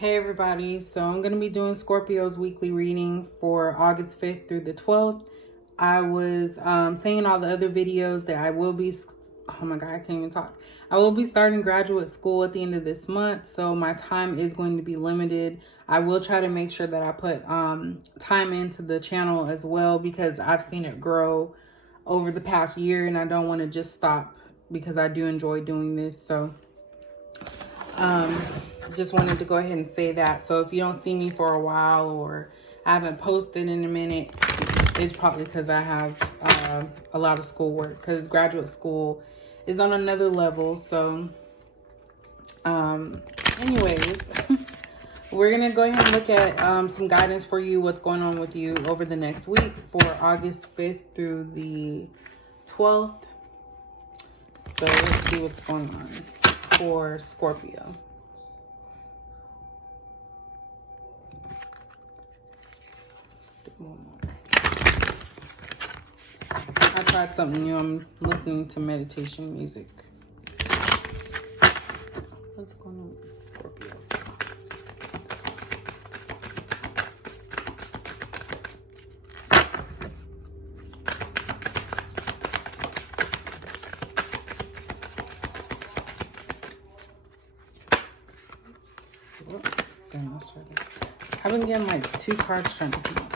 Hey everybody, so I'm going to be doing Scorpio's weekly reading for August 5th through the 12th. I was saying in all the other videos that I will be, oh my god, I can't even talk. I will be starting graduate school at the end of this month, so my time is going to be limited. I will try to make sure that I put time into the channel as well, because I've seen it grow over the past year and I don't want to just stop because I do enjoy doing this. So just wanted to go ahead and say that. So if you don't see me for a while or I haven't posted in a minute, it's probably because I have a lot of schoolwork, because graduate school is on another level. So anyways, we're gonna go ahead and look at some guidance for you, what's going on with you over the next week for August 5th through the 12th. So let's see what's going on for Scorpio. I tried something new. I'm listening to meditation music. What's going on with Scorpio? Damn, let's try that. I've been getting like 2 cards trying to come up.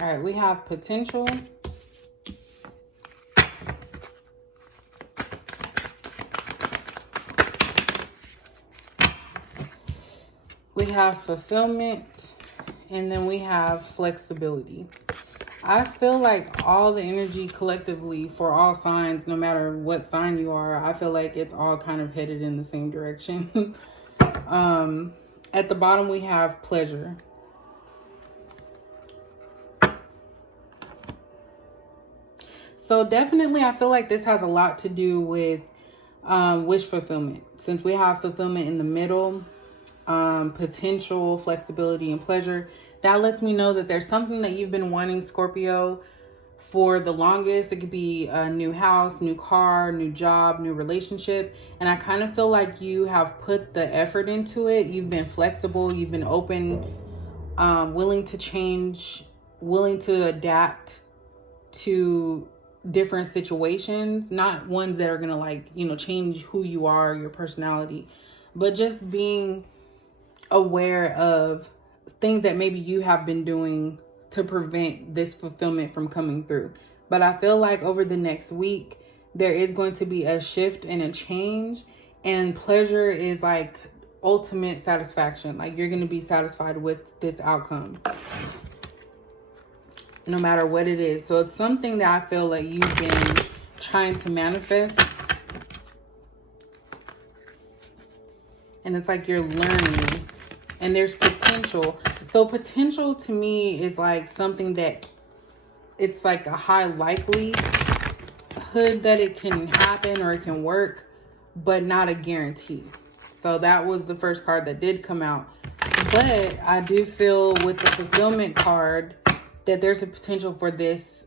All right, we have potential. We have fulfillment, and then we have flexibility. I feel like all the energy collectively for all signs, no matter what sign you are, I feel like it's all kind of headed in the same direction. At the bottom, we have pleasure. So definitely, I feel like this has a lot to do with wish fulfillment. Since we have fulfillment in the middle, potential, flexibility, and pleasure, that lets me know that there's something that you've been wanting, Scorpio, for the longest. It could be a new house, new car, new job, new relationship. And I kind of feel like you have put the effort into it. You've been flexible. You've been open, willing to change, willing to adapt to different situations, not ones that are gonna, like, you know, change who you are, your personality, but just being aware of things that maybe you have been doing to prevent this fulfillment from coming through. But I feel like over the next week there is going to be a shift and a change, and pleasure is like ultimate satisfaction. Like, you're going to be satisfied with this outcome no matter what it is. So it's something that I feel like you've been trying to manifest, and it's like you're learning, and there's potential. So potential to me is like something that it's like a high likelihood that it can happen or it can work, but not a guarantee. So that was the first card that did come out. But I do feel with the fulfillment card that there's a potential for this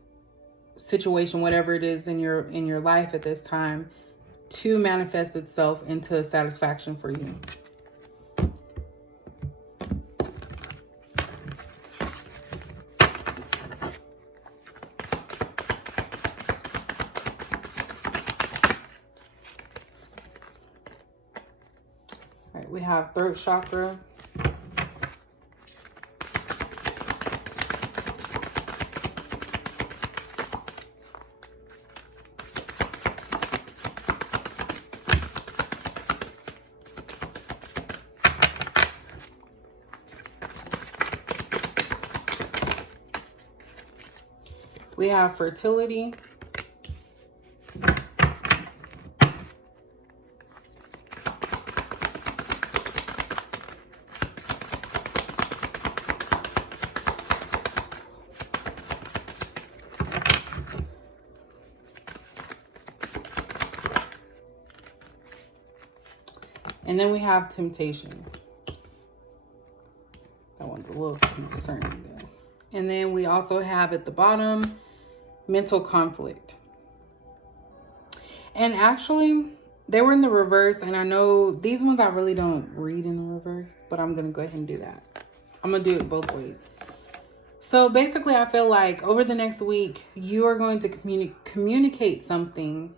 situation, whatever it is in your life at this time, to manifest itself into satisfaction for you. All right, we have throat chakra. We have fertility. And then we have temptation. That one's a little concerning though. And then we also have at the bottom, mental conflict. And actually, They were in the reverse, and I know these ones I really don't read in the reverse, but I'm going to go ahead and do that. I'm going to do it both ways. So basically, I feel like over the next week, you are going to communicate something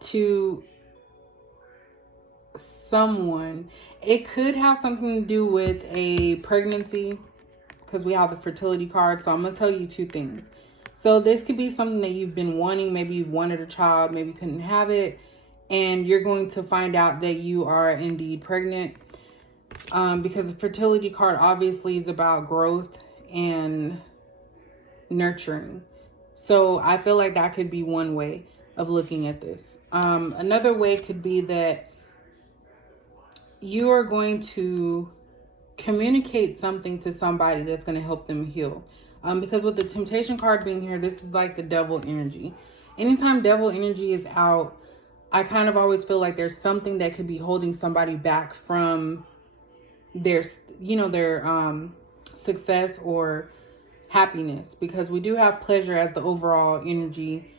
to someone. It could have something to do with a pregnancy, because we have the fertility card. So I'm going to tell you two things. So this could be something that you've been wanting. Maybe you've wanted a child, maybe you couldn't have it, and you're going to find out that you are indeed pregnant. Because the fertility card obviously is about growth and nurturing. So I feel like that could be one way of looking at this. Another way could be that you are going to communicate something to somebody that's going to help them heal. Because with the temptation card being here, this is like the devil energy. Anytime devil energy is out, I kind of always feel like there's something that could be holding somebody back from their, their success or happiness. Because we do have pleasure as the overall energy,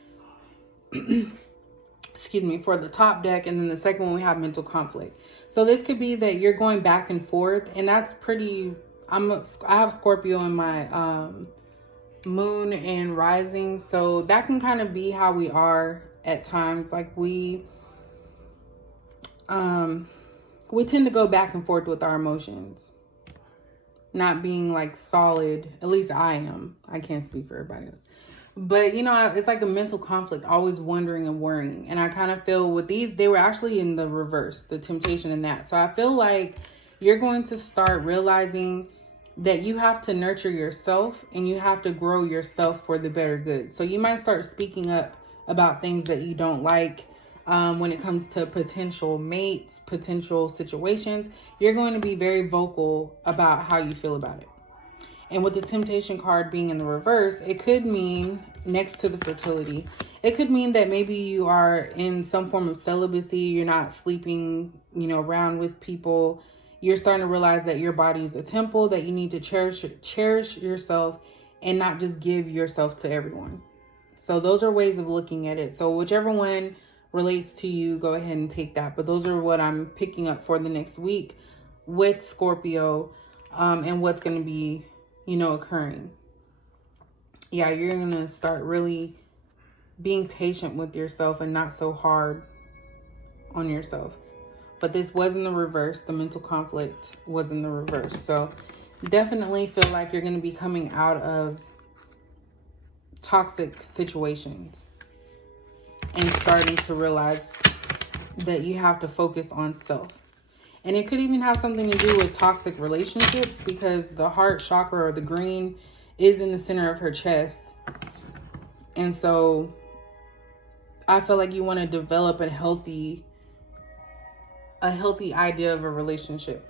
excuse me, for the top deck. And then the second one, we have mental conflict. So this could be that you're going back and forth, and that's pretty... I have Scorpio in my moon and rising, so that can kind of be how we are at times. Like we tend to go back and forth with our emotions, not being like solid. At least I am. I can't speak for everybody else, but it's like a mental conflict, always wondering and worrying. And I kind of feel with these, they were actually in the reverse, the temptation in that. So I feel like you're going to start realizing that you have to nurture yourself and you have to grow yourself for the better good. So you might start speaking up about things that you don't like when it comes to potential mates, potential situations. You're going to be very vocal about how you feel about it. And with the temptation card being in the reverse, it could mean, next to the fertility, it could mean that maybe you are in some form of celibacy. You're not sleeping, around with people. You're starting to realize that your body is a temple, that you need to cherish yourself and not just give yourself to everyone. So those are ways of looking at it. So whichever one relates to you, go ahead and take that. But those are what I'm picking up for the next week with Scorpio, and what's going to be, occurring. Yeah, you're going to start really being patient with yourself and not so hard on yourself. But this was in the reverse. The mental conflict was in the reverse. So definitely feel like you're going to be coming out of toxic situations and starting to realize that you have to focus on self. And it could even have something to do with toxic relationships, because the heart chakra, or the green, is in the center of her chest. And so I feel like you want to develop a healthy idea of a relationship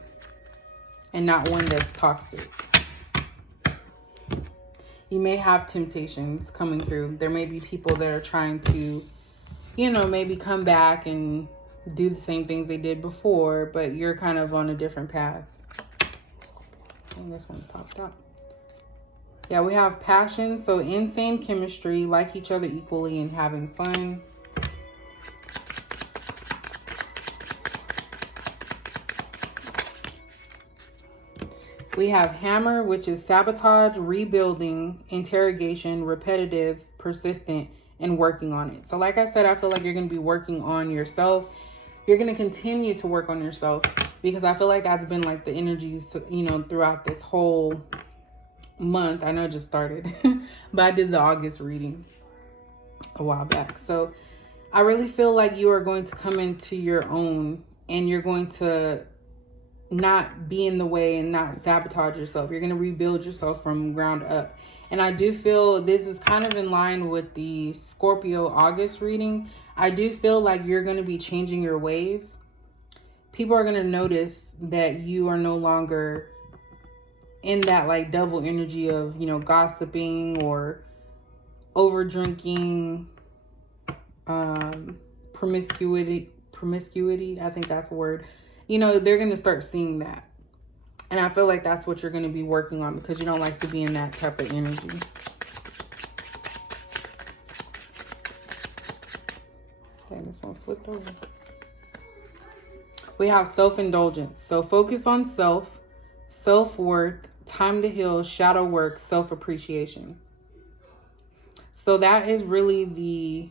and not one that's toxic. You may have temptations coming through. There may be people that are trying to, maybe come back and do the same things they did before, but you're kind of on a different path. And this one popped up. Yeah, we have passion. So insane chemistry, like each other equally and having fun. We have hammer, which is sabotage, rebuilding, interrogation, repetitive, persistent, and working on it. So like I said, I feel like you're going to be working on yourself. You're going to continue to work on yourself, because I feel like that's been like the energies, throughout this whole month. I know it just started, but I did the August reading a while back. So I really feel like you are going to come into your own, and you're going to not be in the way and not sabotage yourself. You're going to rebuild yourself from ground up. And I do feel this is kind of in line with the Scorpio August reading. I do feel like you're going to be changing your ways. People are going to notice that you are no longer in that like devil energy of, gossiping or over drinking, promiscuity. I think that's a word. They're going to start seeing that. And I feel like that's what you're going to be working on, because you don't like to be in that type of energy. Okay, this one flipped over. We have self-indulgence. So focus on self, self-worth, time to heal, shadow work, self-appreciation. So that is really the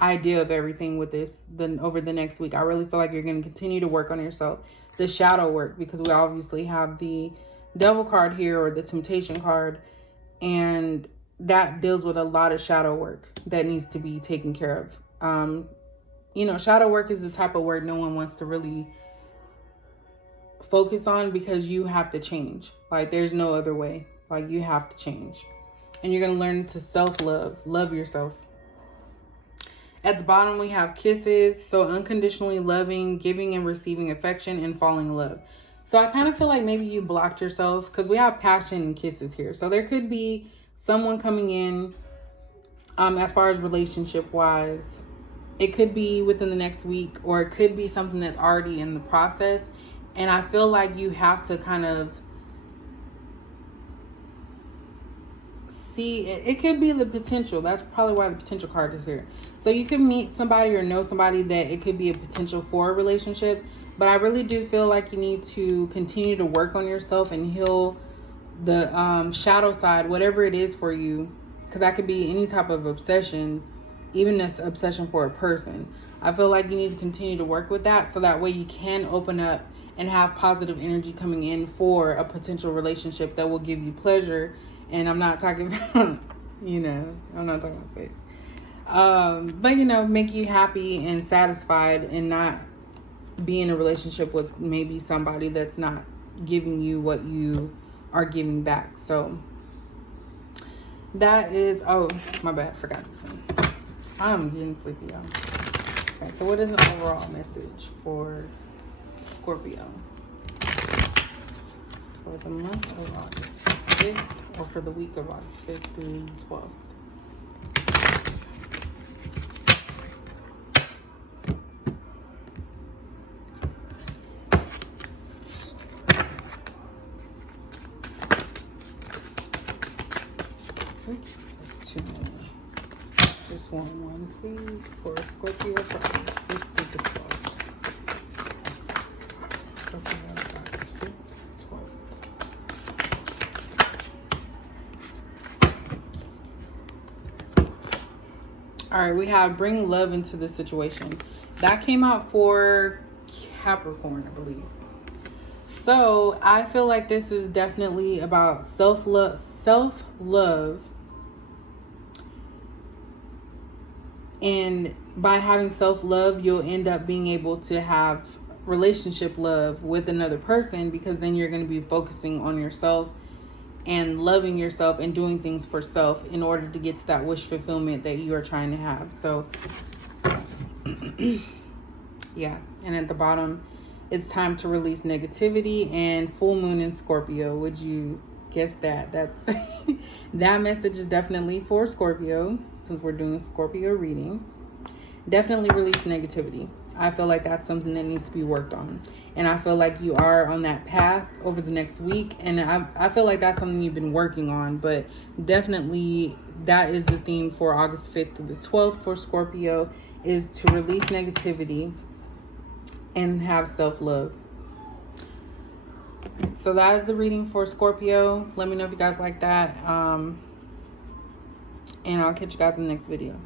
idea of everything with this. Then over the next week, I really feel like you're going to continue to work on yourself. The shadow work, because we obviously have the devil card here, or the temptation card, and that deals with a lot of shadow work that needs to be taken care of. You know, shadow work is the type of work no one wants to really focus on, because you have to change. Like, there's no other way. Like, you have to change. And you're going to learn to self-love. Love yourself. At the bottom, we have kisses. So unconditionally loving, giving and receiving affection, and falling in love. So I kind of feel like maybe you blocked yourself, because we have passion and kisses here. So there could be someone coming in, as far as relationship wise. It could be within the next week, or it could be something that's already in the process. And I feel like you have to kind of see, it could be the potential. That's probably why the potential card is here. So you could meet somebody or know somebody that it could be a potential for a relationship. But I really do feel like you need to continue to work on yourself and heal the shadow side, whatever it is for you. Because that could be any type of obsession, even this obsession for a person. I feel like you need to continue to work with that, so that way you can open up and have positive energy coming in for a potential relationship that will give you pleasure. And I'm not talking about, you know, I'm not talking about sex. But, you know, make you happy and satisfied, and not be in a relationship with maybe somebody that's not giving you what you are giving back. So that is, oh, my bad, forgot this one. I'm getting sleepy, y'all. Okay, so what is an overall message for Scorpio for the month of August 5th, or for the week of August 5th through 12th? Oops, that's too many. Just one, please, for Scorpio for August 5th through the 12th. Scorpio August 5th, 12th. All right, we have bring love into the situation. That came out for Capricorn, I believe. So I feel like this is definitely about self-love. And by having self-love, you'll end up being able to have relationship love with another person, because then you're going to be focusing on yourself and loving yourself and doing things for self in order to get to that wish fulfillment that you are trying to have. So yeah. And at the bottom, it's time to release negativity, and full moon in Scorpio. Would you guess that? That's that message is definitely for Scorpio, since we're doing a Scorpio reading. Definitely release negativity. I feel like that's something that needs to be worked on. And I feel like you are on that path over the next week. And I feel like that's something you've been working on. But definitely that is the theme for August 5th through the 12th for Scorpio, is to release negativity and have self-love. So that is the reading for Scorpio. Let me know if you guys like that. And I'll catch you guys in the next video.